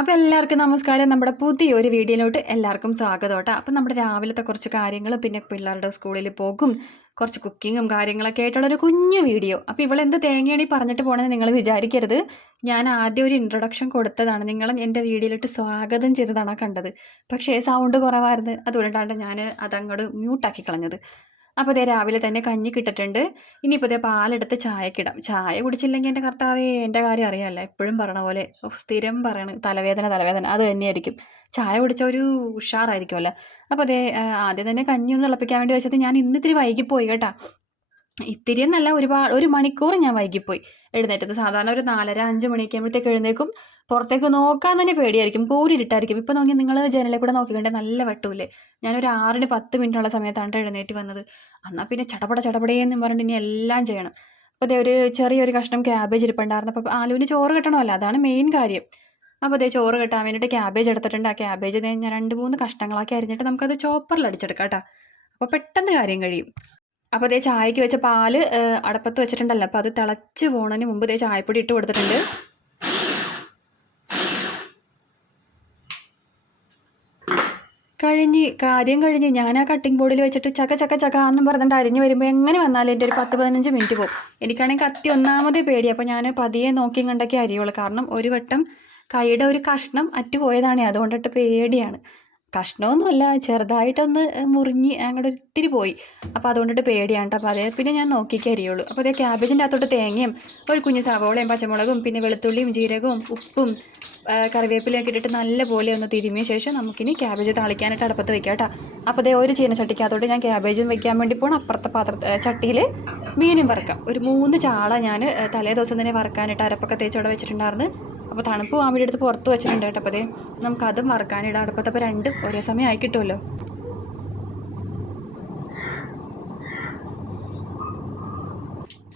അപ്പോൾ എല്ലാവർക്കും നമസ്കാരം. നമ്മുടെ പുതിയൊരു വീഡിയോയിലോട്ട് എല്ലാവർക്കും സ്വാഗതം കേട്ടോ. അപ്പം നമ്മുടെ രാവിലത്തെ കുറച്ച് കാര്യങ്ങൾ, പിന്നെ പിള്ളേരുടെ സ്കൂളിൽ പോകും, കുറച്ച് കുക്കിങ്ങും കാര്യങ്ങളൊക്കെ ആയിട്ടുള്ളൊരു കുഞ്ഞു വീഡിയോ. അപ്പോൾ ഇവളെന്ത് തേങ്ങയാണ് ഈ പറഞ്ഞിട്ട് പോകണമെന്ന് നിങ്ങൾ വിചാരിക്കരുത്. ഞാൻ ആദ്യം ഒരു ഇൻട്രൊഡക്ഷൻ കൊടുത്തതാണ്, നിങ്ങൾ എൻ്റെ വീഡിയോയിലോട്ട് സ്വാഗതം ചെയ്തതാണ് കണ്ടത്. പക്ഷേ സൗണ്ട് കുറവായിരുന്നു, അതുകൊണ്ടാണ് ഞാൻ അതങ്ങോട്ട് മ്യൂട്ടാക്കി കളഞ്ഞത്. അപ്പോൾ അതേ രാവിലെ തന്നെ കഞ്ഞി കിട്ടിട്ടുണ്ട്. ഇനിയിപ്പോൾ അതേ പാലെടുത്ത് ചായക്കിടാം. ചായ കുടിച്ചില്ലെങ്കിൽ എൻ്റെ കർത്താവേ, എൻ്റെ കാര്യം അറിയാമല്ലോ, എപ്പോഴും പറയണ പോലെ സ്ഥിരം പറയണ തലവേദന തലവേദന അത് തന്നെയായിരിക്കും. ചായ കുടിച്ച ഒരു ഉഷാറായിരിക്കുമല്ലോ. അപ്പോൾ അതേ ആദ്യം തന്നെ കഞ്ഞി ഒന്ന് തിളപ്പിക്കാൻ വേണ്ടി വെച്ചത് ഞാൻ ഇന്ന് ഇത്തിരി വൈകിപ്പോയി കേട്ടോ. ഇത്തിരി എന്നല്ല, ഒരു മണിക്കൂർ ഞാൻ വൈകിപ്പോയി എഴുന്നേറ്റത്. സാധാരണ ഒരു 4:30-5 മണിയൊക്കെ ആകുമ്പോഴത്തേക്ക് എഴുന്നേക്കും. പുറത്തേക്ക് നോക്കാൻ തന്നെ പേടിയായിരിക്കും, കൂരിരുട്ടായിരിക്കും. ഇപ്പം നോക്കി നിങ്ങൾ ജനലിൽ കൂടെ നോക്കിക്കണ്ടേ, നല്ല വെട്ടമില്ലേ. ഞാനൊരു 6-10 മിനിറ്റുള്ള സമയത്താണ് എഴുന്നേറ്റ് വന്നത്. എന്നാൽ പിന്നെ ചടപടേന്ന് പറഞ്ഞിട്ട് ഇനി എല്ലാം ചെയ്യണം. അപ്പോൾ അതേ ഒരു ചെറിയൊരു കഷ്ണം ക്യാബേജ് ഇരിപ്പുണ്ടായിരുന്നു. അപ്പോൾ ആലുവിന് ചോറ് കിട്ടണമല്ലോ, അതാണ് മെയിൻ കാര്യം. അപ്പോൾ അതേ ചോറ് കിട്ടാൻ വേണ്ടിയിട്ട് ക്യാബേജ് എടുത്തിട്ടുണ്ട്. ആ ക്യാബേജ് ഞാൻ 2-3 കഷ്ണങ്ങളാക്കി അരിഞ്ഞിട്ട് നമുക്കത് ചോപ്പറിൽ അടിച്ചെടുക്കാം കേട്ടോ. അപ്പോൾ പെട്ടെന്ന് കാര്യം കഴിയും. അപ്പോൾ അതേ ചായക്ക് വെച്ച പാല് അടപ്പത്ത് വെച്ചിട്ടുണ്ടല്ലോ. അപ്പോൾ അത് തിളച്ച് പോണതിന് മുമ്പ് ഇതേ ചായപ്പൊടി ഇട്ട് കൊടുത്തിട്ടുണ്ട്. കാര്യം കഴിഞ്ഞ് ഞാൻ ആ കട്ടിംഗ് ബോർഡിൽ വെച്ചിട്ട് ചക്ക എന്നും പറഞ്ഞിട്ട് അരിഞ്ഞ് വരുമ്പോൾ എങ്ങനെ വന്നാലും എൻ്റെ ഒരു 10-15 മിനിറ്റ് പോകും. എനിക്കാണെങ്കിൽ കത്തി ഒന്നാമതേ പേടി. അപ്പോൾ ഞാൻ പതിയെ നോക്കി കണ്ടൊക്കെ അരിയുള്ളൂ. കാരണം ഒരു വട്ടം കൈയുടെ ഒരു കഷ്ണം അറ്റുപോയതാണ്, അതുകൊണ്ടിട്ട് പേടിയാണ്. കഷ്ണമൊന്നുമല്ല, ചെറുതായിട്ടൊന്ന് മുറിഞ്ഞ് അങ്ങോട്ട് ഒത്തിരി പോയി. അപ്പോൾ അതുകൊണ്ടിട്ട് പേടിയാണ് കേട്ടോ. അപ്പോൾ അതേ പിന്നെ ഞാൻ നോക്കിക്കേ അരിയുള്ളൂ. അപ്പോൾ അതേ ക്യാബേജിൻ്റെ അകത്തോട്ട് തേങ്ങയും ഒരു കുഞ്ഞ് സവോളയും പച്ചമുളകും പിന്നെ വെളുത്തുള്ളിയും ജീരകവും ഉപ്പും കറിവേപ്പിലയൊക്കെ ഇട്ടിട്ട് നല്ലപോലെ ഒന്ന് തിരുമിയ ശേഷം നമുക്കിനി ക്യാബേജ് താളിക്കാനായിട്ട് അടുപ്പത്ത് വെക്കാം കേട്ടോ. അപ്പോൾ അതേ ഒരു ചീനച്ചട്ടിക്കകത്തോട്ട് ഞാൻ ക്യാബേജും വെക്കാൻ വേണ്ടി പോകണം. അപ്പുറത്തെ ചട്ടിയിൽ മീനും വറുക്കാം. ഒരു 3 ചാള ഞാൻ തലേ ദിവസം തന്നെ വറുക്കാനായിട്ട് അരപ്പൊക്കെ തേച്ചവിടെ വെച്ചിട്ടുണ്ടായിരുന്നു. അപ്പോൾ തണുപ്പ് പോകാൻ വേണ്ടി എടുത്ത് പുറത്ത് വെച്ചിട്ടുണ്ട് കേട്ടോ. അപ്പോൾ അതേ നമുക്കതും വറുക്കാനിടാം അടുപ്പത്ത്. അപ്പോൾ രണ്ടും ഒരേ സമയം ആയി കിട്ടുമല്ലോ.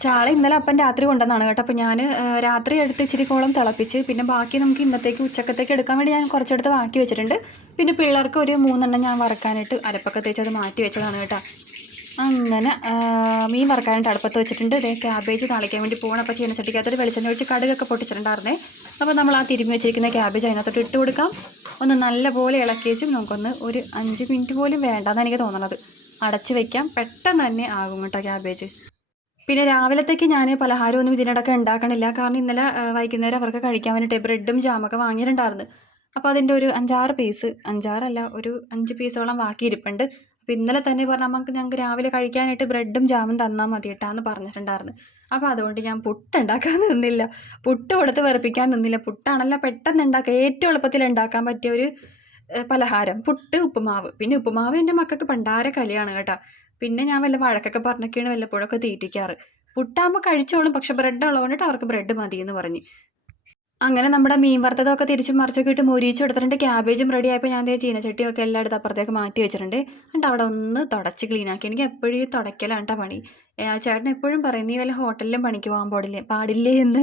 ചാള ഇന്നലെ അപ്പം രാത്രി കൊണ്ടുവന്നാണ് കേട്ടോ. അപ്പോൾ ഞാൻ രാത്രി എടുത്ത് ഇച്ചിരി കോളം തിളപ്പിച്ച് പിന്നെ ബാക്കി നമുക്ക് ഇന്നത്തേക്ക് ഉച്ചക്കത്തേക്ക് എടുക്കാൻ വേണ്ടി ഞാൻ കുറച്ചെടുത്ത് ബാക്കി വെച്ചിട്ടുണ്ട്. പിന്നെ പിള്ളേർക്ക് ഒരു 3 എണ്ണം ഞാൻ വറുക്കാനായിട്ട് അരപ്പൊക്കെ തേച്ച് അത് മാറ്റി വെച്ചതാണ് കേട്ടോ. അങ്ങനെ മീൻ വറുക്കാനായിട്ട് അടുപ്പത്ത് വെച്ചിട്ടുണ്ട്. ഇതേ ക്യാബേജ് താളിക്കാൻ വേണ്ടി പോകണം. അപ്പോൾ ചീനച്ചട്ടിക്കകത്തൊരു വെളിച്ചെണ്ണ ഒഴിച്ച് കടുകൊക്കെ പൊട്ടിച്ചിട്ടുണ്ടായിരുന്നേ. അപ്പോൾ നമ്മൾ ആ തിരുമ്മി വെച്ചിരിക്കുന്ന ക്യാബേജ് അതിനകത്തോട്ട് ഇട്ട് കൊടുക്കാം. ഒന്ന് നല്ലപോലെ ഇളക്കി വെച്ച് നമുക്കൊന്ന് ഒരു 5 മിനിറ്റ് പോലും വേണ്ടെന്ന് എനിക്ക് തോന്നണത്. അടച്ച് വയ്ക്കാം, പെട്ടെന്ന് തന്നെ ആകും കേട്ടോ ക്യാബേജ്. പിന്നെ രാവിലത്തേക്ക് ഞാൻ പലഹാരമൊന്നും ഇതിനിടയ്ക്ക് ഉണ്ടാക്കണില്ല. കാരണം ഇന്നലെ വൈകുന്നേരം അവർക്ക് കഴിക്കാൻ വേണ്ടിയിട്ട് ബ്രെഡും ജാമൊക്കെ വാങ്ങിയിട്ടുണ്ടായിരുന്നു. അപ്പോൾ അതിൻ്റെ ഒരു 5-6 പീസ്, 5-6 ഒരു 5 പീസോളം ബാക്കി ഇരിപ്പുണ്ട്. അപ്പോൾ ഇന്നലെ തന്നെ പറഞ്ഞാൽ ഞങ്ങൾക്ക് രാവിലെ കഴിക്കാനായിട്ട് ബ്രെഡും ജാമും തന്നാൽ മതി കേട്ടാന്ന് പറഞ്ഞിട്ടുണ്ടായിരുന്നു. അപ്പോൾ അതുകൊണ്ട് ഞാൻ പുട്ടുണ്ടാക്കാൻ നിന്നില്ല, പുട്ട് കൊടുത്ത് വെറുപ്പിക്കാൻ നിന്നില്ല. പുട്ടാണല്ലോ പെട്ടെന്ന് ഉണ്ടാക്കുക, ഏറ്റവും എളുപ്പത്തിൽ ഉണ്ടാക്കാൻ പറ്റിയ ഒരു പലഹാരം പുട്ട്. ഉപ്പുമാവ്, പിന്നെ ഉപ്പുമാവ് എൻ്റെ മക്കൾക്ക് പണ്ടാര കലിയാണ് കേട്ടോ. പിന്നെ ഞാൻ വല്ല വഴക്കൊക്കെ പറഞ്ഞൊക്കെയാണ് വല്ലപ്പോഴൊക്കെ തീറ്റിക്കാറ്. പുട്ടാകുമ്പോൾ കഴിച്ചോളും, പക്ഷെ ബ്രെഡ് ഉള്ളതുകൊണ്ടിട്ട് അവർക്ക് ബ്രെഡ് മതി എന്ന് പറഞ്ഞ്. അങ്ങനെ നമ്മുടെ മീൻ വറുത്തതൊക്കെ തിരിച്ചും മറിച്ചൊക്കെ ഇട്ട് മൊരിച്ചെടുത്തിട്ടുണ്ട്. ക്യാബേജും റെഡി ആയപ്പോൾ ഞാൻ ചീനച്ചട്ടിയൊക്കെ എല്ലായിടത്തും അപ്പുറത്തേക്ക് മാറ്റി വെച്ചിട്ടുണ്ട്. എന്നിട്ട് അവിടെ ഒന്ന് തുടച്ച് ക്ലീനാക്കി. എനിക്ക് എപ്പോഴും ഈ തുടയ്ക്കലാണ് കേട്ടോ പണി. ചേട്ടൻ എപ്പോഴും പറയും നീ വല്ല ഹോട്ടലിലും പണിക്ക് പോകാൻ പാടില്ലേ എന്ന്.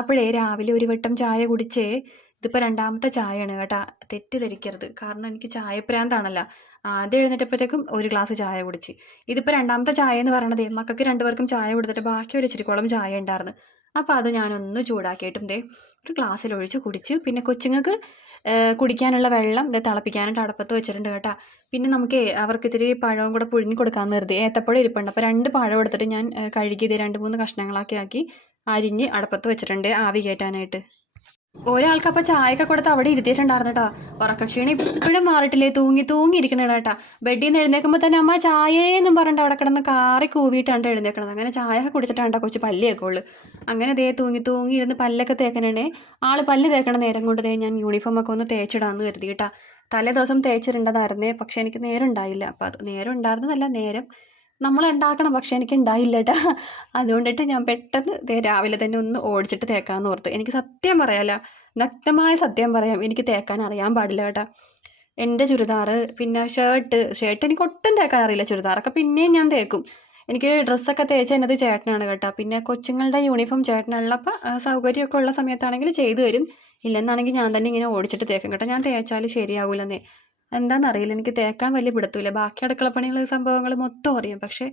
അപ്പോഴേ രാവിലെ ഒരു വട്ടം ചായ കുടിച്ചേ, ഇതിപ്പോൾ 2ാമത്തെ ചായയാണ് കേട്ടോ, തെറ്റിദ്ധരിക്കരുത്. കാരണം എനിക്ക് ചായപ്രാന്താണല്ലോ. ആദ്യം എഴുന്നേറ്റപ്പോഴത്തേക്കും ഒരു ഗ്ലാസ് ചായ കുടിച്ച്. ഇതിപ്പോൾ 2ാമത്തെ ചായ എന്ന് പറയണത് മക്കൾക്ക് 2 പേർക്കും ചായ കൊടുത്തിട്ട് ബാക്കി ഒരു ഇച്ചിരിക്കോളം ചായ ഉണ്ടായിരുന്നു. അപ്പോൾ അത് ഞാനൊന്ന് ചൂടാക്കിയിട്ടും ഒരു ഗ്ലാസ്സിലൊഴിച്ച് കുടിച്ച്. പിന്നെ കൊച്ചുങ്ങൾക്ക് കുടിക്കാനുള്ള വെള്ളം തിളപ്പിക്കാനായിട്ട് അടുപ്പത്ത് വെച്ചിട്ടുണ്ട് കേട്ടോ. പിന്നെ നമുക്ക് അവർക്ക് ഇത്തിരി പഴവും കൂടെ പുഴുങ്ങി കൊടുക്കാമെന്ന് കരുതി. ഏത്തപ്പഴം ഇരിപ്പുണ്ട്. അപ്പോൾ 2 പഴം എടുത്തിട്ട് ഞാൻ കഴുകി 2-3 കഷ്ണങ്ങളാക്കി അരിഞ്ഞ് അടുപ്പത്ത് വെച്ചിട്ടുണ്ട് ആവി കയറ്റാനായിട്ട്. ഒരാൾക്ക് അപ്പോൾ ചായയൊക്കെ കൊടുത്ത് അവിടെ ഇരുത്തിയിട്ടുണ്ടായിരുന്നു കേട്ടോ. ഉറക്കക്ഷീണം ഇപ്പോഴും മാറിയിട്ടില്ലേ, തൂങ്ങിയിരിക്കണ കേട്ടോ. ബെഡിൽ നിന്ന് എഴുന്നേൽക്കുമ്പോൾ തന്നെ അമ്മ ചായയെന്നും പറഞ്ഞിട്ട് അവിടെ കിടന്ന് കാറി കൂവിയിട്ടാണ് എഴുന്നേൽക്കണത്. അങ്ങനെ ചായയൊക്കെ കുടിച്ചിട്ടാണ് കൊച്ചു പല്ലിയൊക്കെ ഉള്ളു. അങ്ങനെ തൂങ്ങി ഇരുന്ന് പല്ലൊക്കെ തേക്കണേ. ആൾ പല്ല് തേക്കണ നേരം കൊണ്ട് ഞാൻ യൂണിഫോമൊക്കെ ഒന്ന് തേച്ചിടാമെന്ന് കരുതി കേട്ടോ. തലേ ദിവസം തേച്ചിട്ടുണ്ടതായിരുന്നേ, പക്ഷേ എനിക്ക് നേരം ഉണ്ടായില്ല. അപ്പോൾ അത് നേരം ഉണ്ടായിരുന്നതല്ല, നേരം നമ്മൾ ഉണ്ടാക്കണം, പക്ഷേ എനിക്ക് ഉണ്ടായില്ല കേട്ടോ. അതുകൊണ്ടിട്ട് ഞാൻ പെട്ടെന്ന് രാവിലെ തന്നെ ഒന്ന് ഓടിച്ചിട്ട് തേക്കാമെന്ന് ഓർത്ത്. എനിക്ക് സത്യം പറയാമല്ലോ, നഗ്നമായ സത്യം പറയാം, എനിക്ക് തേക്കാൻ അറിയാൻ പാടില്ല കേട്ടോ. എൻ്റെ ചുരിദാറ് പിന്നെ ഷർട്ട് എനിക്ക് ഒട്ടും തേക്കാൻ അറിയില്ല. ചുരിദാറൊക്കെ പിന്നെയും ഞാൻ തേക്കും. എനിക്ക് ഡ്രസ്സൊക്കെ തേച്ച് തന്നത് ചേട്ടനാണ് കേട്ടോ. പിന്നെ കൊച്ചുങ്ങളുടെ യൂണിഫോം ചേട്ടനുള്ളപ്പോൾ സൗകര്യമൊക്കെ ഉള്ള സമയത്താണെങ്കിൽ ചെയ്തു തരും. ഇല്ലെന്നാണെങ്കിൽ ഞാൻ തന്നെ ഇങ്ങനെ ഓടിച്ചിട്ട് തേക്കും കേട്ടോ. ഞാൻ തേച്ചാൽ ശരിയാകില്ലെന്നേ, എന്താണെന്നറിയില്ല, എനിക്ക് തേക്കാൻ വലിയ പിടുത്തമില്ല. ബാക്കി അടുക്കളപ്പണികൾ സംഭവങ്ങൾ മൊത്തം അറിയാം, പക്ഷേ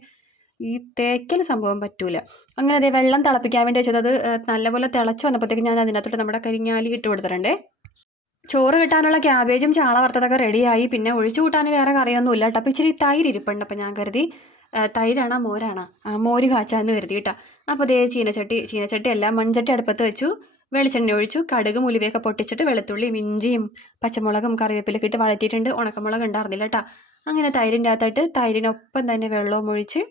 ഈ തേക്കൽ സംഭവം പറ്റൂല. അങ്ങനെ വെള്ളം തിളപ്പിക്കാൻ വേണ്ടി വെച്ചത് നല്ലപോലെ തിളച്ച് വന്നപ്പോഴത്തേക്ക് ഞാൻ അതിനകത്തോട്ട് നമ്മുടെ കരിങ്ങാലി ഇട്ട് കൊടുത്തിട്ടുണ്ടേ. ചോറ് കിട്ടാനുള്ള ക്യാബേജും ചാള വറുത്തതൊക്കെ റെഡിയായി. പിന്നെ ഒഴിച്ചു കൂട്ടാൻ വേറെ കറിയൊന്നുമില്ല കേട്ടോ. അപ്പോൾ ഇച്ചിരി തൈര് ഇരിപ്പുണ്ട്. അപ്പോൾ ഞാൻ കരുതി തൈരാണോ മോരാണോ മോര് കാച്ചാന്ന് കരുതി കേട്ടോ. അപ്പോൾ അതേ ചീനച്ചട്ടി അല്ല മൺചട്ടി അടുപ്പത്ത് വെച്ചു. വെളിച്ചെണ്ണ ഒഴിച്ചു. കടുകും ഉലുവയൊക്കെ പൊട്ടിച്ചിട്ട് വെളുത്തുള്ളിയും ഇഞ്ചിയും പച്ചമുളകും കറിവേപ്പിലൊക്കെ ഇട്ട് വഴറ്റിയിട്ടുണ്ട്. ഉണക്കമുളക് ഉണ്ടായിരുന്നില്ല കേട്ടോ. അങ്ങനെ തൈരിൻ്റെ അകത്തായിട്ട് തൈരിനൊപ്പം തന്നെ വെള്ളവും ഒഴിച്ച്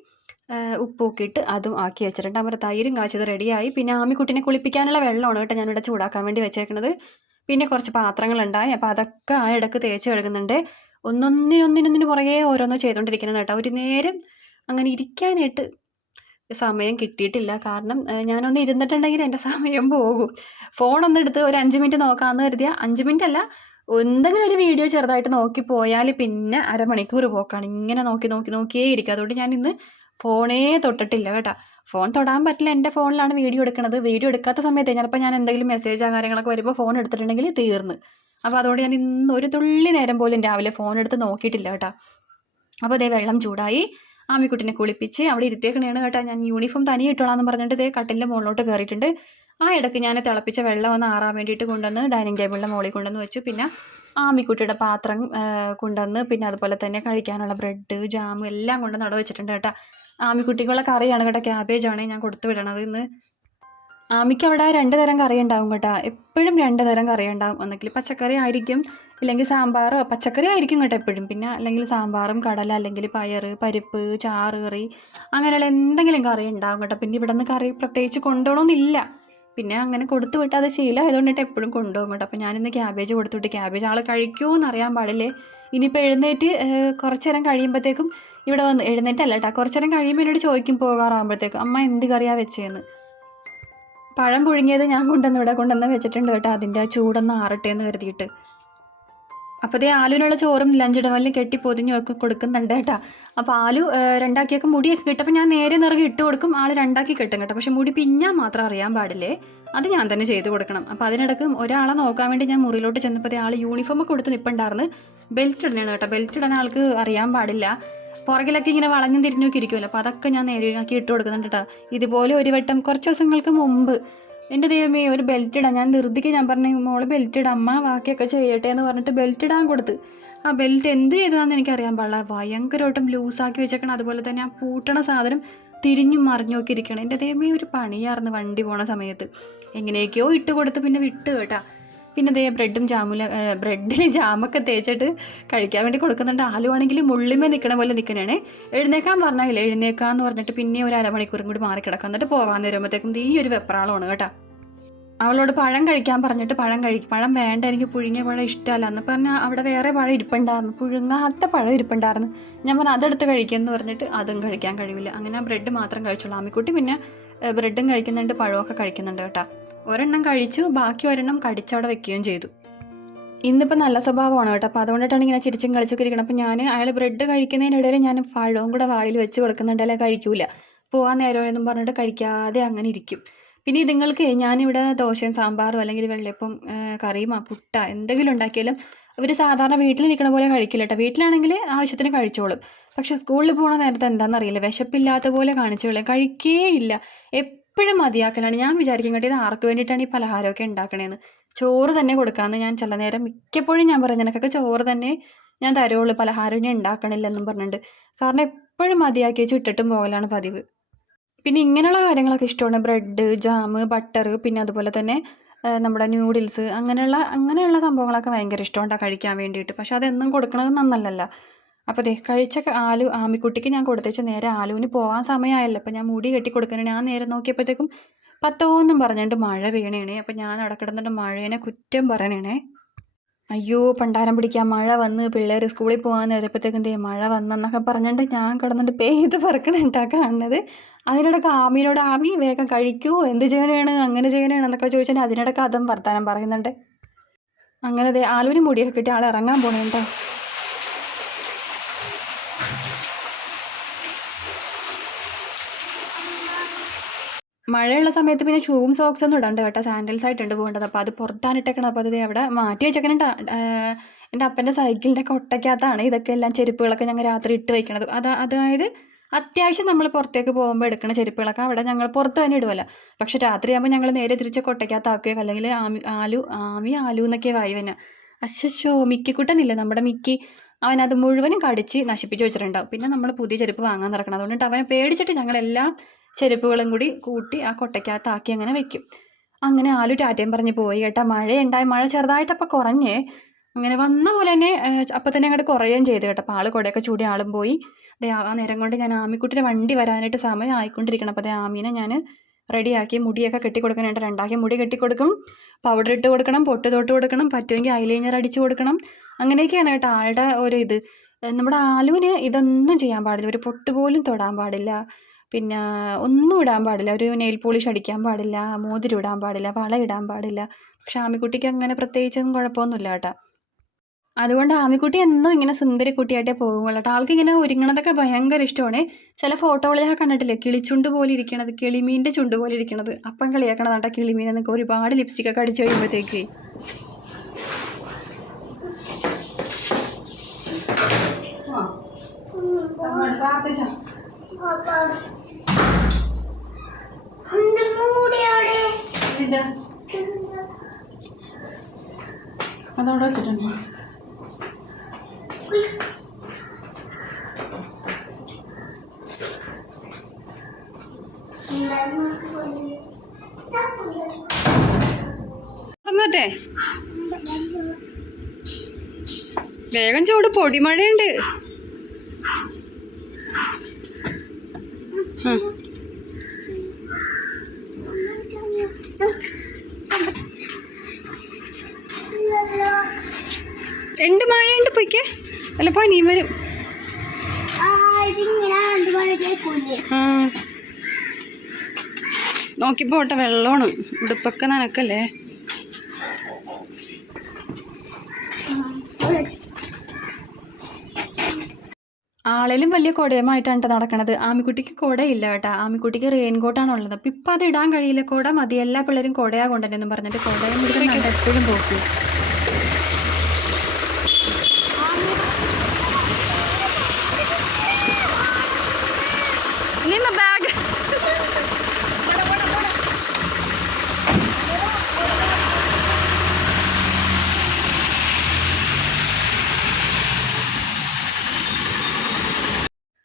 ഉപ്പൊക്കെ ഇട്ട് അതും ആക്കി വെച്ചിട്ടുണ്ട്. അപ്പോൾ തൈരും കാച്ചത് റെഡിയായി. പിന്നെ ആമിക്കുട്ടിനെ കുളിപ്പിക്കാനുള്ള വെള്ളമാണ് കേട്ടോ ഞാനിവിടെ ചൂടാക്കാൻ വേണ്ടി വെച്ചേക്കുന്നത്. പിന്നെ കുറച്ച് പാത്രങ്ങളുണ്ടായി. അപ്പോൾ അതൊക്കെ ആ ഇടക്ക് തേച്ച് കഴുകുന്നുണ്ട്. ഒന്നൊന്നിനൊന്നിനൊന്നിന് പുറകെ ഓരോന്നോ ചെയ്തുകൊണ്ടിരിക്കണം കേട്ടോ. ഒരു നേരം അങ്ങനെ ഇരിക്കാനായിട്ട് സമയം കിട്ടിയിട്ടില്ല. കാരണം ഞാനൊന്ന് ഇരുന്നിട്ടുണ്ടെങ്കിൽ എൻ്റെ സമയം പോകും. ഫോണൊന്ന് എടുത്ത് ഒരു 5 മിനിറ്റ് നോക്കാമെന്ന് കരുതിയാൽ 5 മിനിറ്റ് അല്ല, എന്തെങ്കിലും ഒരു വീഡിയോ ചെറുതായിട്ട് നോക്കി പോയാൽ പിന്നെ അരമണിക്കൂർ പോക്കാണ്. ഇങ്ങനെ നോക്കിയേ ഇരിക്കും. അതുകൊണ്ട് ഞാൻ ഇന്ന് ഫോണേ തൊട്ടിട്ടില്ല കേട്ടോ. ഫോൺ തൊടാൻ പറ്റില്ല. എൻ്റെ ഫോണിലാണ് വീഡിയോ എടുക്കുന്നത്. വീഡിയോ എടുക്കാത്ത സമയത്ത് ചിലപ്പോൾ ഞാൻ എന്തെങ്കിലും മെസ്സേജോ കാര്യങ്ങളൊക്കെ വരുമ്പോൾ ഫോൺ എടുത്തിട്ടുണ്ടെങ്കിൽ തീർന്ന്. അപ്പോൾ അതുകൊണ്ട് ഞാൻ ഇന്ന് ഒരു തുള്ളി നേരം പോലും രാവിലെ ഫോൺ എടുത്ത് നോക്കിയിട്ടില്ല കേട്ടോ. അപ്പോൾ അതേ വെള്ളം ചൂടായി. ആമിക്കുട്ടിനെ കുളിപ്പിച്ച് അവിടെ ഇരുത്തിയേക്കണേണ് കേട്ടോ. ഞാൻ യൂണിഫോം തനിയെ ഇട്ടോളാന്ന് പറഞ്ഞിട്ട് ഇതേ കട്ടിലിൻ്റെ മുകളിലോട്ട് കയറിയിട്ടുണ്ട്. ആ ഇടയ്ക്ക് ഞാൻ തിളപ്പിച്ച വെള്ളം ഒന്ന് ആറാൻ വേണ്ടിയിട്ട് കൊണ്ടുവന്ന് ഡൈനിങ് ടേബിളിൻ്റെ മുകളിൽ കൊണ്ടുവന്ന് വെച്ചു. പിന്നെ ആമിക്കുട്ടിയുടെ പാത്രം കൊണ്ടുവന്ന് പിന്നെ അതുപോലെ തന്നെ കഴിക്കാനുള്ള ബ്രെഡ് ജാം എല്ലാം കൊണ്ടുവന്ന് അവിടെ വെച്ചിട്ടുണ്ട് കേട്ടോ. ആമിക്കുട്ടിക്കുള്ള കറിയാണ് കേട്ടോ. ക്യാബേജാണ് ഞാൻ കൊടുത്തു വിടണത് ഇന്ന്. ആമിക്ക് അവിടെ 2 തരം കറി ഉണ്ടാവും കേട്ടോ. എപ്പോഴും 2 തരം കറി ഉണ്ടാവും. ഒന്നെങ്കിൽ പച്ചക്കറി ആയിരിക്കും, ഇല്ലെങ്കിൽ സാമ്പാറോ പച്ചക്കറി ആയിരിക്കും കേട്ടോ എപ്പോഴും. പിന്നെ അല്ലെങ്കിൽ സാമ്പാറും കടല, അല്ലെങ്കിൽ പയർ, പരിപ്പ്, ചാറ് കറി, അങ്ങനെയുള്ള എന്തെങ്കിലും കറി ഉണ്ടാവും കേട്ടോ. പിന്നെ ഇവിടെ നിന്ന് കറി പ്രത്യേകിച്ച് കൊണ്ടുപോകണമെന്നില്ല. പിന്നെ അങ്ങനെ കൊടുത്തു വിട്ട് അത് ശീലം ആയതുകൊണ്ടിട്ട് എപ്പോഴും കൊണ്ടുപോകും കേട്ടോ. അപ്പോൾ ഞാനിന്ന് ക്യാബേജ് കൊടുത്തു വിട്ട്. ക്യാബേജ് ആൾ കഴിക്കുമോ എന്നറിയാൻ പാടില്ലേ. ഇനിയിപ്പോൾ എഴുന്നേറ്റ് കുറച്ച് നേരം കഴിയുമ്പോഴത്തേക്കും ഇവിടെ വന്ന് എഴുന്നേറ്റല്ല കേട്ടോ, കുറച്ച് നേരം കഴിയുമ്പോൾ എന്നോട് ചോദിക്കും പോകാറാകുമ്പോഴത്തേക്കും അമ്മ എന്ത് കറിയാണ് വെച്ചതെന്ന്. പഴം പുഴുങ്ങിയത് ഞാൻ കൊണ്ടുവന്ന് വെച്ചിട്ടുണ്ട് കേട്ടോ. അതിൻ്റെ ആ ചൂടൊന്ന് ആറട്ടെ എന്ന് കരുതിയിട്ട്. അപ്പോൾ അതേ ആലുവിനുള്ള ചോറും ലഞ്ചിടവലിൽ കെട്ടി പൊതിഞ്ഞ് കൊടുക്കുന്നുണ്ട് കേട്ടോ. അപ്പോൾ ആലു 2ആക്കിയൊക്കെ മുടിയൊക്കെ കിട്ടുമ്പോൾ ഞാൻ നേരെ നിറകെ ഇട്ട് കൊടുക്കും. ആൾ 2ആക്കി കെട്ടും കേട്ടോ. പക്ഷെ മുടി പിഞ്ഞാൽ മാത്രം അറിയാൻ പാടില്ലേ, അത് ഞാൻ തന്നെ ചെയ്ത് കൊടുക്കണം. അപ്പോൾ അതിനിടയ്ക്ക് ഒരാളെ നോക്കാൻ വേണ്ടി ഞാൻ മുറിയിലോട്ട് ചെന്നപ്പോൾ ആൾ യൂണിഫോമൊക്കെ കൊടുത്ത് നിൽപ്പുണ്ടായിരുന്നു. ബെൽറ്റ് ഇടണേണ് കേട്ടോ. ബെൽറ്റ് ഇടാൻ ആൾക്ക് അറിയാൻ പാടില്ല. പുറകിലൊക്കെ ഇങ്ങനെ വളഞ്ഞും തിരിഞ്ഞൊക്കെ ഇരിക്കുമല്ലോ. അപ്പോൾ അതൊക്കെ ഞാൻ നേരെയാക്കി ഇട്ട് കൊടുക്കുന്നുണ്ട് കേട്ടോ. ഇതുപോലെ ഒരു വട്ടം കുറച്ച് ദിവസങ്ങൾക്ക് മുമ്പ് എൻ്റെ ദൈവമേ ഒരു ബെൽറ്റ് ഇടാൻ ഞാൻ ധൃതിക്ക് ഞാൻ പറഞ്ഞു മോള് ബെൽറ്റ് ഇടാം അമ്മ ബാക്കിയൊക്കെ ചെയ്യട്ടെ എന്ന് പറഞ്ഞിട്ട് ബെൽറ്റ് ഇടാൻ കൊടുത്ത്. ആ ബെൽറ്റ് എന്ത് ചെയ്തതാണെന്ന് എനിക്കറിയാൻ പാടില്ല. ഭയങ്കരമായിട്ടും ലൂസാക്കി വെച്ചേക്കണം. അതുപോലെ തന്നെ ആ പൂട്ടണ സാധനം തിരിഞ്ഞും മറിഞ്ഞൊക്കെ ഇരിക്കണം. എൻ്റെ ദൈവമേ ഒരു പണിയായിരുന്നു വണ്ടി പോണ സമയത്ത്. എങ്ങനെയൊക്കെയോ ഇട്ട് കൊടുത്ത് പിന്നെ വിട്ട് കേട്ടാ. പിന്നെ അതേ ബ്രെഡിൽ ജാമൊക്കെ തേച്ചിട്ട് കഴിക്കാൻ വേണ്ടി കൊടുക്കുന്നുണ്ട്. ആലുവാണെങ്കിൽ മുള്ളിമേ നിൽക്കണ പോലെ നിൽക്കണേ. എഴുന്നേക്കാൻ പറഞ്ഞാൽ എഴുന്നേക്കാന്ന് പറഞ്ഞിട്ട് പിന്നെ ഒരു അരമണിക്കൂറും കൂടി മാറി കിടക്കാം. എന്നിട്ട് പോകാൻ വരുമ്പോഴത്തേക്കും ഈ ഒരു വെപ്രാളമാണ് കേട്ടോ. അവളോട് പഴം കഴിക്കാൻ പറഞ്ഞിട്ട് പഴം വേണ്ട, എനിക്ക് പുഴുങ്ങിയ പഴം ഇഷ്ടമല്ല എന്ന് പറഞ്ഞാൽ അവിടെ വേറെ പഴം ഇരിപ്പുണ്ടായിരുന്നു, പുഴുങ്ങാത്ത പഴം ഇരിപ്പുണ്ടായിരുന്നു. ഞാൻ പറഞ്ഞു അതെടുത്ത് കഴിക്കുമെന്ന് പറഞ്ഞിട്ട് അതും കഴിക്കാൻ കഴിയില്ല. അങ്ങനെ ആ ബ്രെഡ് മാത്രം കഴിച്ചോളൂ. ആമിക്കുട്ടി പിന്നെ ബ്രെഡും കഴിക്കുന്നുണ്ട്, പഴമൊക്കെ കഴിക്കുന്നുണ്ട് കേട്ടോ. ഒരെണ്ണം കഴിച്ചു, ബാക്കി ഒരെണ്ണം കടിച്ചവിടെ വെക്കുകയും ചെയ്തു. ഇന്നിപ്പോൾ നല്ല സ്വഭാവമാണ് കേട്ടോ. അപ്പോൾ അതുകൊണ്ടിട്ടാണ് ഇങ്ങനെ ചിരിച്ചും കളിച്ചൊക്കെ ഇരിക്കണം. അപ്പോൾ ഞാൻ അയാൾ ബ്രെഡ് കഴിക്കുന്നതിനിടയിൽ ഞാൻ പഴവും കൂടെ വായിൽ വെച്ച് കൊടുക്കുന്നുണ്ട്. അല്ലെ കഴിക്കൂല, പോകാൻ നേരമെന്നും പറഞ്ഞിട്ട് കഴിക്കാതെ അങ്ങനെ ഇരിക്കും. പിന്നെ ഇതുങ്ങൾക്ക് ഞാനിവിടെ ദോശയും സാമ്പാറും അല്ലെങ്കിൽ വെള്ളയപ്പം കറിയും പുട്ട എന്തെങ്കിലും ഉണ്ടാക്കിയാലും അവർ സാധാരണ വീട്ടിൽ നിൽക്കണ പോലെ കഴിക്കില്ല കേട്ടോ. വീട്ടിലാണെങ്കിൽ ആവശ്യത്തിന് കഴിച്ചോളും. പക്ഷേ സ്കൂളിൽ പോകുന്ന നേരത്തെ എന്താണെന്നറിയില്ല, വിശപ്പില്ലാത്ത പോലെ കാണിച്ചോളൂ, കഴിക്കേ ഇല്ല. എപ്പോഴും മതിയാക്കലാണ്. ഞാൻ വിചാരിക്കും കേട്ടോ ഇത് ആർക്ക് വേണ്ടിയിട്ടാണ് ഈ പലഹാരമൊക്കെ ഉണ്ടാക്കണേന്ന്. ചോറ് തന്നെ കൊടുക്കാമെന്ന് ഞാൻ ചില നേരം മിക്കപ്പോഴും ഞാൻ പറയും നിനക്കൊക്കെ ചോറ് തന്നെ ഞാൻ തരുള്ളൂ, പലഹാരം ഇനി ഉണ്ടാക്കണില്ലെന്നും പറഞ്ഞിട്ടുണ്ട്. കാരണം എപ്പോഴും മതിയാക്കി വെച്ച് ഇട്ടിട്ടും പോകലാണ് പതിവ്. പിന്നെ ഇങ്ങനെയുള്ള കാര്യങ്ങളൊക്കെ ഇഷ്ടമാണ്. ബ്രെഡ്, ജാം, ബട്ടർ, പിന്നെ അതുപോലെ തന്നെ നമ്മുടെ ന്യൂഡിൽസ് അങ്ങനെയുള്ള സംഭവങ്ങളൊക്കെ ഭയങ്കര ഇഷ്ടമുണ്ടാ കഴിക്കാൻ വേണ്ടിയിട്ട്. പക്ഷെ അതെന്നും കൊടുക്കണത് നന്നല്ലല്ലോ. അപ്പോൾ ദേ കഴിച്ച ആമിക്കുട്ടിക്ക് ഞാൻ കൊടുത്തേച്ച് നേരെ ആലുവിന് പോകാൻ സമയമായല്ലോ. അപ്പോൾ ഞാൻ മുടി കെട്ടി കൊടുക്കാനാണ്. ഞാൻ നേരെ നോക്കിയപ്പോഴത്തേക്കും പത്തോന്നും പറഞ്ഞിട്ട് മഴ വീണേണേ. അപ്പോൾ ഞാൻ അവിടെ കിടന്നിട്ട് മഴേനെ കുറ്റം പറയണേ. അയ്യോ പണ്ടാരം പിടിക്കാൻ മഴ വന്ന് പിള്ളേർ സ്കൂളിൽ പോകാൻ നേരപ്പോഴത്തേക്കും മഴ വന്നെന്നൊക്കെ പറഞ്ഞിട്ട് ഞാൻ കിടന്നിട്ട് പെയ്ത് പറക്കണേട്ടാ കാണുന്നത്. അതിനിടയ്ക്ക് ആമി വേഗം കഴിക്കൂ, എന്ത് ചെയ്യണേണ് അങ്ങനെ ചെയ്യണേണ് എന്നൊക്കെ ചോദിച്ചാൽ അതിനിടയ്ക്ക് അതും വർത്താനം പറയുന്നുണ്ട്. അങ്ങനെ ആലൂരി മുടിയൊക്കെ കിട്ടി ആൾ ഇറങ്ങാൻ പോണേട്ടോ. മഴയുള്ള സമയത്ത് പിന്നെ ഷൂവും സോക്സൊന്നും ഇടണ്ട കേട്ടോ, സാൻഡൽസ് ആയിട്ടുണ്ട് പോകേണ്ടത്. അപ്പോൾ അത് പുറത്താനിട്ടേക്കണം. അപ്പോൾ അത് അവിടെ മാറ്റി വെച്ചേക്കണേട്ടാ. എൻ്റെ അപ്പൻ്റെ സൈക്കിളിൻ്റെ കൊട്ടയ്ക്കകത്താണ് ഇതൊക്കെ എല്ലാം ചെരുപ്പുകളൊക്കെ ഞങ്ങൾ രാത്രി ഇട്ട് വയ്ക്കണത്. അതായത് അത്യാവശ്യം നമ്മൾ പുറത്തേക്ക് പോകുമ്പോൾ എടുക്കുന്ന ചെരുപ്പുകളൊക്കെ അവിടെ ഞങ്ങൾ പുറത്ത് തന്നെ ഇടുമല്ലോ. പക്ഷെ രാത്രിയാകുമ്പോൾ ഞങ്ങൾ നേരെ തിരിച്ച് കൊട്ടയ്ക്കകത്താക്കുകയോ അല്ലെങ്കിൽ ആലു എന്നൊക്കെ വായി തന്നെ. അശ്ശോ, മിക്കിക്കുട്ടനില്ല നമ്മുടെ മിക്കി, അവൻ അത് മുഴുവനും കടിച്ച് നശിപ്പിച്ച് വെച്ചിട്ടുണ്ടാവും. പിന്നെ നമ്മൾ പുതിയ ചെരുപ്പ് വാങ്ങാൻ നടക്കണം. അതുകൊണ്ടിട്ട് അവനെ പേടിച്ചിട്ട് ഞങ്ങളെല്ലാം ചെരുപ്പുകളും കൂടി കൂട്ടി ആ കൊട്ടയ്ക്കകത്താക്കി അങ്ങനെ വെക്കും. അങ്ങനെ ആലു ടാറ്റയും പറഞ്ഞ് പോയി കേട്ടോ. മഴയുണ്ടായി, മഴ ചെറുതായിട്ടപ്പോൾ കുറഞ്ഞേ. അങ്ങനെ വന്ന പോലെ തന്നെ അപ്പം തന്നെ അങ്ങോട്ട് കുറയുകയും ചെയ്തു കേട്ടോ. അപ്പോൾ ആൾ കുടയൊക്കെ ചൂടി ആളും പോയി. അതെ, ആ നേരം കൊണ്ട് ഞാൻ ആമിക്കുട്ടിയുടെ വണ്ടി വരാനായിട്ട് സമയം ആയിക്കൊണ്ടിരിക്കണം. അപ്പോൾ അതേ ആമീനെ ഞാൻ റെഡിയാക്കി മുടിയൊക്കെ കെട്ടിക്കൊടുക്കാനായിട്ട് രണ്ടാക്കി മുടി കെട്ടിക്കൊടുക്കും, പൗഡർ ഇട്ട് കൊടുക്കണം, പൊട്ട് തൊട്ട് കൊടുക്കണം, പറ്റുമെങ്കിൽ ഐലൈനർ അടിച്ച് കൊടുക്കണം. അങ്ങനെയൊക്കെയാണ് കേട്ടോ ആളുടെ ഒരു ഇത്. നമ്മുടെ ആലുവിന് ഇതൊന്നും ചെയ്യാൻ പാടില്ല, ഒരു പൊട്ട് പോലും തൊടാൻ പാടില്ല, പിന്നെ ഒന്നും ഇടാൻ പാടില്ല, ഒരു നെയിൽ പോളിഷ് അടിക്കാൻ പാടില്ല, മോതിരം ഇടാൻ പാടില്ല, വള ഇടാൻ പാടില്ല. പക്ഷെ ആമിക്കുട്ടിക്ക് അങ്ങനെ പ്രത്യേകിച്ചൊന്നും കുഴപ്പമൊന്നുമില്ല കേട്ടോ. അതുകൊണ്ട് ആമിക്കുട്ടി എന്നും ഇങ്ങനെ സുന്ദരി കുട്ടിയായിട്ടേ പോകുള്ളൂ കേട്ടോ. ആൾക്കിങ്ങനെ ഒരുങ്ങണതൊക്കെ ഭയങ്കര ഇഷ്ടമാണ്. ചില ഫോട്ടോകളൊക്കെ കണ്ടിട്ടില്ലേ, കിളിച്ചുണ്ട് പോലെ ഇരിക്കണത്, കിളിമീൻ്റെ ചുണ്ട് പോലെ ഇരിക്കണത്, അപ്പം കളിയാക്കണത് കേട്ടോ കിളിമീൻ എന്നൊക്കെ. ഒരുപാട് ലിപ്സ്റ്റിക്കൊക്കെ അടിച്ച് കഴിയുമ്പോഴത്തേക്ക് അതവിടെ വെച്ചിട്ടുണ്ടോ? വന്നട്ടെ, വേഗം ചൂട്, പൊടിമഴയുണ്ട്. ഉണ്ട്, മഴയുണ്ട്, പൊയ്ക്കേ, അല്ല പനിയും വരും. നോക്കിപ്പോട്ടെ, വെള്ളമാണ്, ഉടുപ്പൊക്കെ നനക്കല്ലേ. ആളിലും വലിയ കുടയുമായിട്ടാണ് നടക്കണത്. ആമിക്കുട്ടിക്ക് കുടയില്ല കേട്ടോ, ആമിക്കുട്ടിക്ക് റെയിൻ കോട്ടാണുള്ളത്. അപ്പം ഇപ്പം അത് ഇടാൻ കഴിയില്ല, കുട മതി, എല്ലാ പിള്ളേരും കുടയാ കൊണ്ടുവന്നെന്നും പറഞ്ഞിട്ട് കുടയും പിടിച്ചിട്ട് എപ്പോഴും പോക്കും. നിന്ന ബാഗ്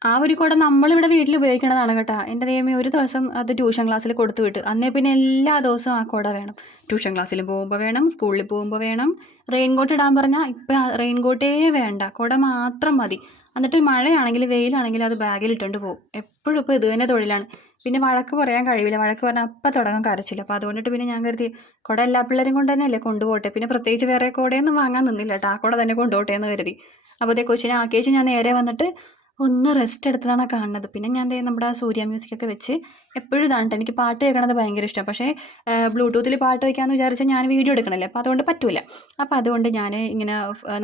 ആ ഒരു കുട നമ്മളിവിടെ വീട്ടിൽ ഉപയോഗിക്കണതാണ് കേട്ടോ. എൻ്റെ ദൈവമേ, ഒരു ദിവസം അത് ട്യൂഷൻ ക്ലാസ്സിൽ കൊടുത്തു വിട്ട്. അന്നേ പിന്നെ എല്ലാ ദിവസവും ആ കുട വേണം. ട്യൂഷൻ ക്ലാസ്സിൽ പോകുമ്പോൾ വേണം, സ്കൂളിൽ പോകുമ്പോൾ വേണം. റെയിൻകോട്ട് ഇടാൻ പറഞ്ഞാൽ ഇപ്പം റെയിൻകോട്ടേ വേണ്ട, കുട മാത്രം മതി. എന്നിട്ട് മഴയാണെങ്കിലും വെയിലാണെങ്കിലും അത് ബാഗിൽ ഇട്ടുകൊണ്ട് പോകും. എപ്പോഴും ഇപ്പോൾ ഇത് തന്നെ തൊഴിലാണ്. പിന്നെ വഴക്ക് പറയാൻ കഴിയില്ല, വഴക്ക് പറഞ്ഞാൽ അപ്പം തുടങ്ങാൻ കരച്ചില്ല. അപ്പോൾ അതുകൊണ്ടിട്ട് പിന്നെ ഞാൻ കരുതി കുട എല്ലാ പിള്ളേരും കൊണ്ട് തന്നെയല്ലേ കൊണ്ടുപോട്ടെ, പിന്നെ പ്രത്യേകിച്ച് വേറെ കുടയൊന്നും വാങ്ങാൻ നിന്നില്ല കേട്ടോ, ആ കുട തന്നെ കൊണ്ടുപോട്ടെ എന്ന് കരുതി. അപ്പോൾ അതേ കൊച്ചിനെ ആക്കിയേച്ച് ഞാൻ നേരെ വന്നിട്ട് ഒന്ന് റെസ്റ്റ് എടുത്തതാണ് കാണുന്നത്. പിന്നെ ഞാൻ നമ്മുടെ സൂര്യ മ്യൂസിക്കൊക്കെ വെച്ച് എപ്പോഴും ഇതാണ്. എനിക്ക് പാട്ട് കേൾക്കണത് ഭയങ്കര ഇഷ്ടം. പക്ഷേ ബ്ലൂടൂത്തിൽ പാട്ട് വയ്ക്കാമെന്ന് വിചാരിച്ചാൽ ഞാൻ വീഡിയോ എടുക്കണമല്ലേ, അപ്പോൾ അതുകൊണ്ട് പറ്റില്ല. അപ്പോൾ അതുകൊണ്ട് ഞാൻ ഇങ്ങനെ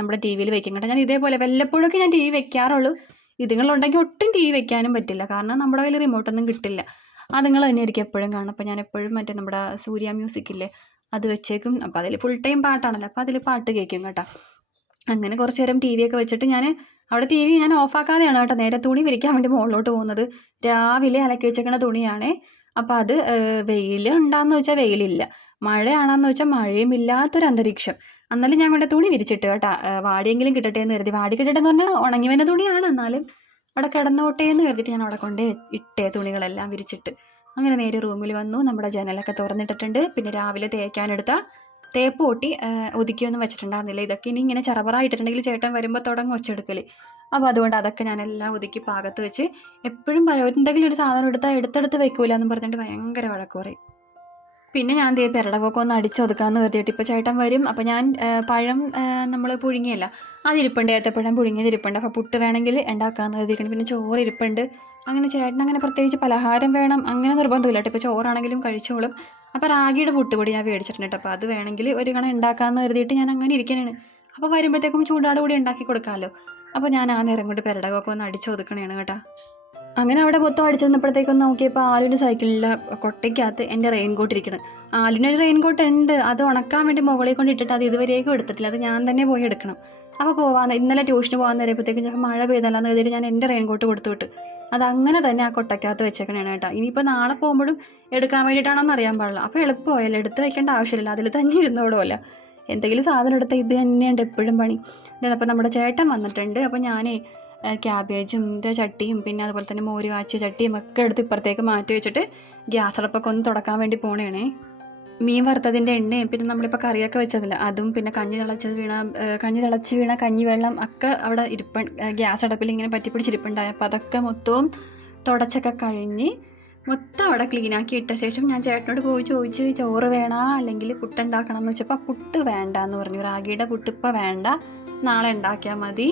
നമ്മുടെ ടി വിയിൽ വെക്കും കേട്ടോ. ഞാൻ ഇതേപോലെ വല്ലപ്പോഴൊക്കെ ഞാൻ ടി വി വെക്കാറുള്ളൂ. ഇതുങ്ങളുണ്ടെങ്കിൽ ഒട്ടും ടി വി വെക്കാനും പറ്റില്ല, കാരണം നമ്മുടെ കയ്യിൽ റിമോട്ടൊന്നും കിട്ടില്ല. അതുങ്ങൾ തന്നെ ആയിരിക്കും എപ്പോഴും കാണും. അപ്പോൾ ഞാൻ എപ്പോഴും മറ്റേ നമ്മുടെ സൂര്യ മ്യൂസിക്കില്ലേ അത് വെച്ചേക്കും. അപ്പോൾ അതിൽ ഫുൾ ടൈം പാട്ടാണല്ലോ, അപ്പോൾ അതിൽ പാട്ട് കേൾക്കും കേട്ടോ. അങ്ങനെ കുറച്ച് നേരം ടി വിയൊക്കെ വെച്ചിട്ട് ഞാൻ അവിടെ ടി വി ഞാൻ ഓഫാക്കാതെയാണ് കേട്ടോ നേരെ തുണി വിരിക്കാൻ വേണ്ടി മുകളിലോട്ട് പോകുന്നത്. രാവിലെ അലക്കി വെച്ചേക്കണ തുണിയാണേ. അപ്പോൾ അത് വെയിൽ ഉണ്ടാന്ന് വെച്ചാൽ വെയിലില്ല, മഴയാണെന്ന് വെച്ചാൽ മഴയും ഇല്ലാത്തൊരു അന്തരീക്ഷം. എന്നാലും ഞാൻ കൊണ്ട് തുണി വിരിച്ചിട്ട് കേട്ടോ, വാടിയെങ്കിലും കിട്ടട്ടെ എന്ന് കരുതി. വാടി കിട്ടട്ടെ എന്ന് പറഞ്ഞാൽ ഉണങ്ങി വരുന്ന തുണിയാണ്, എന്നാലും അവിടെ കിടന്നോട്ടെ എന്ന് കരുതിയിട്ട് ഞാൻ അവിടെ കൊണ്ടേ ഇട്ടേ തുണികളെല്ലാം വിരിച്ചിട്ട്. അങ്ങനെ നേരെ റൂമിൽ വന്നു, നമ്മുടെ ജനലൊക്കെ തുറന്നിട്ടിട്ടുണ്ട്. പിന്നെ രാവിലെ തേക്കാനെടുത്ത തേപ്പ് കൂട്ടി ഒതുക്കിയൊന്നും വെച്ചിട്ടുണ്ടായിരുന്നില്ല. ഇതൊക്കെ ഇനി ഇങ്ങനെ ചറപറായിട്ടിട്ടുണ്ടെങ്കിൽ ചേട്ടൻ വരുമ്പോൾ തുടങ്ങും ഒച്ചെടുക്കൽ. അപ്പോൾ അതുകൊണ്ട് അതൊക്കെ ഞാനെല്ലാം ഒതുക്കി പാകത്ത് വെച്ച്. എപ്പോഴും എന്തെങ്കിലും ഒരു സാധനം എടുത്തെടുത്ത് വെക്കൂല എന്ന് പറഞ്ഞിട്ട് ഭയങ്കര വഴക്ക് പറയും. പിന്നെ ഞാൻ പെരടകൊക്കെ ഒന്ന് അടിച്ചൊതുക്കാമെന്ന് കരുതിയിട്ട് ഇപ്പോൾ ചേട്ടൻ വരും. അപ്പോൾ ഞാൻ പഴം നമ്മൾ പുഴുങ്ങിയല്ല, അതിരിപ്പുണ്ട്, ഏത്തപ്പഴം പുഴുങ്ങിയത് ഇരിപ്പുണ്ട്. അപ്പോൾ പുട്ട് വേണമെങ്കിൽ ഉണ്ടാക്കാമെന്ന് കരുതിയിരിക്കണം. പിന്നെ ചോറ് ഇരിപ്പുണ്ട്. അങ്ങനെ ചേട്ടൻ അങ്ങനെ പ്രത്യേകിച്ച് പലഹാരം വേണം അങ്ങനെ നിർബന്ധമില്ല കേട്ടോ. ഇപ്പോൾ ചോറാണെങ്കിലും കഴിച്ചോളും. അപ്പോൾ റാഗിയുടെ പുട്ടുപൊടി ഞാൻ മേടിച്ചിട്ടുണ്ട് കേട്ടോ. അപ്പോൾ അത് വേണമെങ്കിൽ ഒരു കണം ഉണ്ടാക്കാമെന്ന് കരുതിയിട്ട് ഞാൻ അങ്ങനെ ഇരിക്കണേണ്. അപ്പോൾ വരുമ്പോഴത്തേക്കും ചൂടാട് കൂടി ഉണ്ടാക്കി കൊടുക്കാമല്ലോ. അപ്പോൾ ഞാൻ ആ നേരം കൊണ്ട് പെരടകൊക്കെ ഒന്ന് അടിച്ചൊതുക്കണേണ് കേട്ടോ. അങ്ങനെ അവിടെ മൊത്തം അടിച്ചു വന്നപ്പോഴത്തേക്കും നോക്കിയപ്പോൾ ആലുവിൻ്റെ സൈക്കിളിൻ്റെ കൊട്ടയ്ക്കകത്ത് എൻ്റെ റെയിൻകോട്ട് ഇരിക്കണം. ആലുവിനൊരു റെയിൻകോട്ട് ഉണ്ട്, അത് ഉണക്കാൻ വേണ്ടി മുകളിൽ കൊണ്ട് ഇട്ടിട്ട് അത് ഇതുവരേക്കും എടുത്തിട്ടില്ല. അത് ഞാൻ തന്നെ പോയി എടുക്കണം. അപ്പോൾ ഇന്നലെ ട്യൂഷന് പോകാൻ നേരപ്പോഴത്തേക്കും ചിലപ്പോൾ മഴ പെയ്തല്ലാന്ന് കരുതിയിട്ട് ഞാൻ എൻ്റെ റെയിൻകോട്ട് കൊടുത്തു വിട്ട്. അതങ്ങനെ തന്നെ ആ കൊട്ടയ്ക്കകത്ത് വെച്ചേക്കണേണ് കേട്ടോ. ഇനിയിപ്പോൾ നാളെ പോകുമ്പോഴും എടുക്കാൻ വേണ്ടിയിട്ടാണോന്ന് അറിയാൻ പാടില്ല. അപ്പോൾ എളുപ്പമായല്ലോ, എടുത്ത് വെക്കേണ്ട ആവശ്യമില്ല, അതിൽ തന്നെ ഇരുന്നോടുമല്ലോ. എന്തെങ്കിലും സാധനം എടുത്താൽ ഇത് തന്നെയുണ്ട് എപ്പോഴും പണി. അപ്പോൾ നമ്മുടെ ചേട്ടൻ വന്നിട്ടുണ്ട്. അപ്പോൾ ഞാൻ ക്യാബേജും ചട്ടിയും പിന്നെ അതുപോലെ തന്നെ മോര് കാച്ചിയ ചട്ടിയും ഒക്കെ എടുത്ത് ഇപ്പുറത്തേക്ക് മാറ്റി വെച്ചിട്ട് ഗ്യാസ് അടുപ്പൊക്കെ ഒന്ന് തുടക്കാൻ വേണ്ടി പോണേണേ. മീൻ വറുത്തതിൻ്റെ എണ്ണയും പിന്നെ നമ്മളിപ്പോൾ കറിയൊക്കെ വെച്ചതില്ല അതും പിന്നെ കഞ്ഞി തിളച്ച് വീണ കഞ്ഞിവെള്ളം ഒക്കെ അവിടെ ഗ്യാസ് അടുപ്പിൽ ഇങ്ങനെ പറ്റിപ്പിടിച്ചിരിപ്പുണ്ടായി. അപ്പോൾ അതൊക്കെ മൊത്തവും തുടച്ചൊക്കെ കഴിഞ്ഞ് മൊത്തം അവിടെ ക്ലീനാക്കി ഇട്ട ശേഷം ഞാൻ ചേട്ടനോട് പോയി ചോദിച്ച് ചോറ് വേണോ അല്ലെങ്കിൽ പുട്ടുണ്ടാക്കണം എന്ന് വെച്ചപ്പോൾ പുട്ട് വേണ്ട എന്ന് പറഞ്ഞു. റാഗിയുടെ പുട്ട് ഇപ്പോൾ വേണ്ട, നാളെ ഉണ്ടാക്കിയാൽ മതി,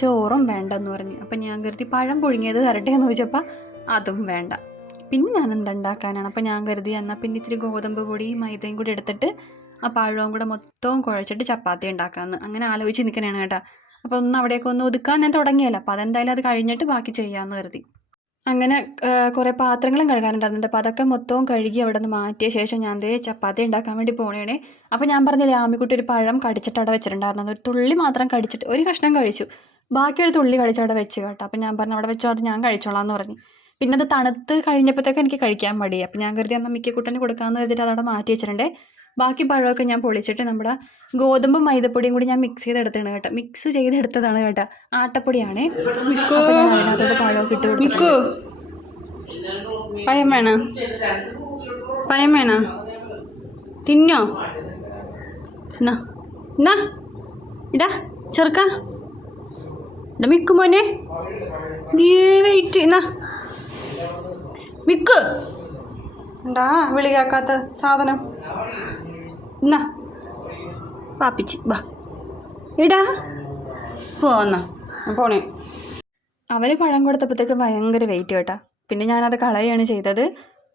ചോറും വേണ്ടെന്ന് പറഞ്ഞു. അപ്പം ഞാൻ കരുതി പഴം പുഴുങ്ങിയത് തരട്ടെ എന്ന് ചോദിച്ചപ്പോൾ അതും വേണ്ട. പിന്നെ ഞാൻ എന്തുണ്ടാക്കാനാണ്? അപ്പോൾ ഞാൻ കരുതി എന്നാൽ പിന്നെ ഇത്തിരി ഗോതമ്പ് പൊടി മൈദയും കൂടി എടുത്തിട്ട് ആ പഴവും കൂടെ മൊത്തവും കുഴച്ചിട്ട് ചപ്പാത്തി ഉണ്ടാക്കാമെന്ന് അങ്ങനെ ആലോചിച്ച് നിൽക്കണേണ് കേട്ടോ. അപ്പോൾ ഒന്ന് അവിടെയൊക്കെ ഒന്ന് ഒതുക്കാൻ ഞാൻ തുടങ്ങിയല്ലോ. അപ്പോൾ അതെന്തായാലും അത് കഴിഞ്ഞിട്ട് ബാക്കി ചെയ്യാമെന്ന് കരുതി. അങ്ങനെ കുറേ പാത്രങ്ങളും കഴുകാനുണ്ടായിരുന്നുണ്ട്. അപ്പോൾ അതൊക്കെ മൊത്തവും കഴുകി അവിടെ നിന്ന് മാറ്റിയ ശേഷം ഞാൻ ചപ്പാത്തി ഉണ്ടാക്കാൻ വേണ്ടി പോണേണേ. അപ്പോൾ ഞാൻ പറഞ്ഞില്ലേ ആമിക്കുട്ടി ഒരു പഴം കടിച്ചിട്ട് അവിടെ വെച്ചിട്ടുണ്ടായിരുന്നത്. ഒരു തുള്ളി മാത്രം കടിച്ചിട്ട് ഒരു കഷ്ണം കഴിച്ചു, ബാക്കി ഒരു തുള്ളി കടിച്ച് അവിടെ വെച്ച് കേട്ടോ. അപ്പോൾ ഞാൻ പറഞ്ഞു അവിടെ വെച്ചോ, അത് ഞാൻ കഴിച്ചോളാം എന്ന് പറഞ്ഞു. പിന്നെ അത് തണുത്ത് കഴിഞ്ഞപ്പോഴത്തേക്ക് എനിക്ക് കഴിക്കാൻ മടി. അപ്പോൾ ഞാൻ കരുതി എന്നാൽ മിക്കക്കുട്ടന് കൊടുക്കാമെന്ന് കരുതിയിട്ട് അതവിടെ മാറ്റി വെച്ചിട്ടുണ്ട്. ബാക്കി പഴമൊക്കെ ഞാൻ പൊളിച്ചിട്ട് നമ്മുടെ ഗോതമ്പും മൈദപ്പൊടിയും കൂടി ഞാൻ മിക്സ് ചെയ്തെടുത്താണ് കേട്ടോ. മിക്സ് ചെയ്തെടുത്തതാണ് കേട്ടോ, ആട്ടപ്പൊടിയാണ്. അതിനകത്തോട്ട് പഴമൊക്കെ ഇട്ട് കൊടുത്തു. പഴം വേണോ? പഴം വേണോ? തിന്നോ? എന്നാ എന്നാ ഇടാ ചെറുക്ക ഇടാ മിക്കു മോനെ, നീ വെയിറ്റ് എന്നാ മിക്ക് ഉണ്ടാ വിളി കേൾക്കാത്ത സാധനം. എന്നാ പാപ്പിച്ച് ബാ ഇടാ പോന്നാ പോണേ. അവന് പഴം കൊടുത്തപ്പോഴത്തേക്ക് ഭയങ്കര വെയിറ്റ് കേട്ടാ. പിന്നെ ഞാനത് കളയുകയാണ് ചെയ്തത്.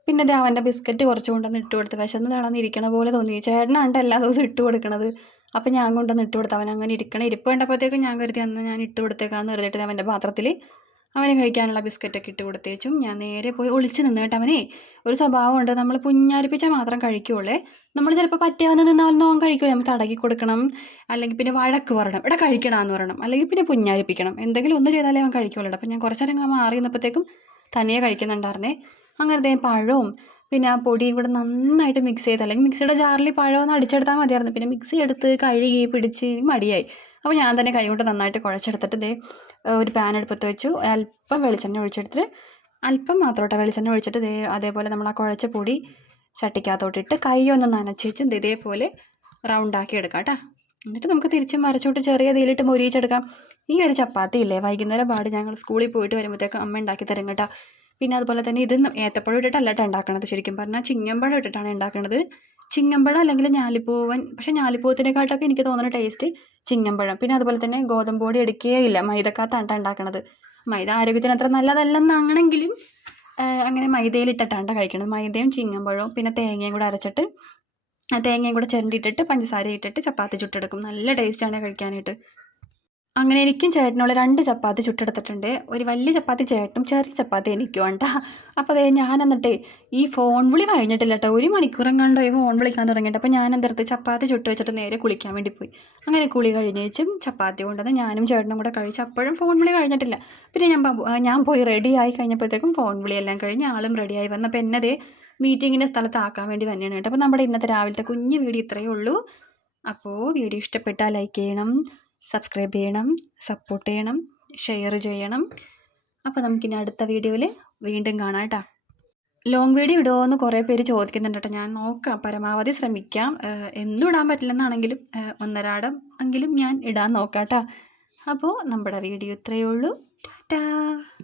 പിന്നെ അത് അവൻ്റെ ബിസ്ക്കറ്റ് കുറച്ച് കൊണ്ടുവന്ന് ഇട്ട് കൊടുത്ത് വിശന്ന് തളർന്നിരിക്കണ പോലെ തോന്നി. ചേട്ടനാണ്ട് എല്ലാ ദിവസവും ഇട്ട് കൊടുക്കണത്. അപ്പം ഞാൻ കൊണ്ടുവന്ന് ഇട്ട് കൊടുത്ത് അവൻ അങ്ങനെ ഇരിക്കണം. ഇരിപ്പ് കണ്ടപ്പോഴത്തേക്കും ഞാൻ കരുതി അന്ന് ഞാൻ ഇട്ട് കൊടുത്തേക്കാന്ന് കരുതിയിട്ട് അവൻ്റെ പാത്രത്തിൽ അവന് കഴിക്കാനുള്ള ബിസ്ക്കറ്റൊക്കെ ഇട്ട് കൊടുത്തേച്ചും ഞാൻ നേരെ പോയി ഒളിച്ച് നിന്ന് കേട്ടോ. അവനെ ഒരു സ്വഭാവമുണ്ട്, നമ്മൾ പുഞ്ഞാരിപ്പിച്ചാൽ മാത്രം കഴിക്കുള്ളേ. നമ്മൾ ചിലപ്പോൾ പറ്റാതെ നിന്നാലൊന്നും അവൻ കഴിക്കില്ല. നമ്മൾ തടകി കൊടുക്കണം, അല്ലെങ്കിൽ പിന്നെ വഴക്ക് പറയണം, ഇവിടെ കഴിക്കണമെന്ന് പറയണം, അല്ലെങ്കിൽ പിന്നെ പുഞ്ഞാരിപ്പിക്കണം. എന്തെങ്കിലും ഒന്ന് ചെയ്താലേ അവൻ കഴിക്കുള്ളൂ. അപ്പം ഞാൻ കുറച്ച് നേരം മാറി നിന്നപ്പോഴത്തേക്കും തനിയെ കഴിക്കുന്നുണ്ടായിരുന്നേ. അങ്ങനത്തെ പഴവും പിന്നെ ആ പൊടിയും കൂടെ നന്നായിട്ട് മിക്സ് ചെയ്ത്, അല്ലെങ്കിൽ മിക്സിയുടെ ജാറിൽ പഴമൊന്ന് അടിച്ചെടുത്താൽ മതിയായിരുന്നു. പിന്നെ മിക്സി എടുത്ത് കഴുകി പിടിച്ച് മടിയായി. അപ്പോൾ ഞാൻ തന്നെ കൈകൊണ്ട് നന്നായിട്ട് കുഴച്ചെടുത്തിട്ട് ഒരു പാൻ അടുപ്പത്ത് വെച്ചു. അല്പം വെളിച്ചെണ്ണ ഒഴിച്ചെടുത്തിട്ട് അല്പം മാത്രം വെളിച്ചെണ്ണ ഒഴിച്ചിട്ട് അതേപോലെ നമ്മൾ ആ കുഴച്ച പൊടി ചട്ടിക്കകത്തോട്ടിട്ട് കൈ ഒന്ന് നനച്ച് വെച്ച് ഇതേപോലെ റൗണ്ടാക്കി എടുക്കാം കേട്ടോ. എന്നിട്ട് നമുക്ക് തിരിച്ചും മറിച്ചോട്ട് ചെറിയ തീയിലിട്ട് മൊരിയിച്ചെടുക്കാം. ഈ ഒരു ചപ്പാത്തി ഇല്ലേ വൈകുന്നേരം പാട് ഞങ്ങൾ സ്കൂളിൽ പോയിട്ട് വരുമ്പോഴത്തേക്ക് അമ്മ ഉണ്ടാക്കി തരും കേട്ടോ. പിന്നെ അതുപോലെ തന്നെ ഇത് ഏത്തപ്പഴം ഇട്ടിട്ടല്ല കേട്ടോ ഉണ്ടാക്കണത്. ശരിക്കും പറഞ്ഞാൽ ചിങ്ങമ്പഴം ഇട്ടിട്ടാണ് ഉണ്ടാക്കുന്നത്. ചിങ്ങമ്പഴം അല്ലെങ്കിൽ ഞാലിപ്പൂവൻ, പക്ഷേ ഞാലിപ്പൂവത്തിനെക്കാട്ടൊക്കെ എനിക്ക് തോന്നുന്ന ടേസ്റ്റ് ചിങ്ങമ്പഴം. പിന്നെ അതുപോലെ തന്നെ ഗോതമ്പ് പൊടി എടുക്കുകയില്ല, മൈദക്കകത്താണ് ഉണ്ടാക്കണത്. മൈദ ആരോഗ്യത്തിന് അത്ര നല്ലതല്ലെന്നാണെങ്കിലും അങ്ങനെ മൈദയിലിട്ടിട്ടാണ് കഴിക്കണത്. മൈദയും ചിങ്ങമ്പഴവും പിന്നെ തേങ്ങയും കൂടെ അരച്ചിട്ട് തേങ്ങയും കൂടെ ചിരണ്ടിയിട്ടിട്ട് പഞ്ചസാര ഇട്ടിട്ട് ചപ്പാത്തി ചുട്ടെടുക്കും. നല്ല ടേസ്റ്റാണ് കഴിക്കാനായിട്ട്. അങ്ങനെ എനിക്കും ചേട്ടനുള്ള 2 ചപ്പാത്തി ചുട്ടെടുത്തിട്ടുണ്ട്. ഒരു വലിയ ചപ്പാത്തി ചേട്ടനും ചെറിയ ചപ്പാത്തി എനിക്കും വേണ്ട. അപ്പോൾ അതേ ഞാൻ എന്നിട്ടേ ഈ ഫോൺ വിളി കഴിഞ്ഞിട്ടില്ല കേട്ടോ, 1 മണിക്കൂറും കണ്ടോ ഈ ഫോൺ വിളിക്കാൻ തുടങ്ങിയിട്ട്. അപ്പോൾ ഞാൻ എന്തെടുത്ത് ചപ്പാത്തി ചുട്ട് വെച്ചിട്ട് നേരെ കുളിക്കാൻ വേണ്ടി പോയി. അങ്ങനെ കുളി കഴിഞ്ഞേച്ചും ചപ്പാത്തി കൊണ്ടുവന്ന് ഞാനും ചേട്ടനും കൂടെ കഴിച്ച്. അപ്പോഴും ഫോൺ വിളി കഴിഞ്ഞിട്ടില്ല. പിന്നെ ഞാൻ പോയി റെഡിയായി കഴിഞ്ഞപ്പോഴത്തേക്കും ഫോൺ വിളിയെല്ലാം കഴിഞ്ഞ് ആളും റെഡിയായി വന്നു. അപ്പോൾ എന്നതേ മീറ്റിങ്ങിൻ്റെ സ്ഥലത്താക്കാൻ വേണ്ടി തന്നെയാണ് കേട്ടോ. അപ്പോൾ നമ്മുടെ ഇന്നത്തെ രാവിലത്തെ കുഞ്ഞു വീഡിയോ ഇത്രയേ ഉള്ളൂ. അപ്പോൾ വീഡിയോ ഇഷ്ടപ്പെട്ടാൽ ലൈക്ക് ചെയ്യണം, സബ്സ്ക്രൈബ് ചെയ്യണം, സപ്പോർട്ട് ചെയ്യണം, ഷെയർ ചെയ്യണം. അപ്പോൾ നമുക്കിനി അടുത്ത വീഡിയോയിൽ വീണ്ടും കാണാം കേട്ടോ. ലോങ് വീഡിയോ ഇടുമോ എന്ന് കുറേ പേര് ചോദിക്കുന്നുണ്ട് കേട്ടോ. ഞാൻ നോക്കാം, പരമാവധി ശ്രമിക്കാം. എന്നും ഇടാൻ പറ്റില്ലെന്നാണെങ്കിലും ഒന്നരാടം എങ്കിലും ഞാൻ ഇടാൻ നോക്കാം കേട്ടോ. അപ്പോൾ നമ്മുടെ വീഡിയോ ഇത്രയേ ഉള്ളൂ. ടാറ്റാ.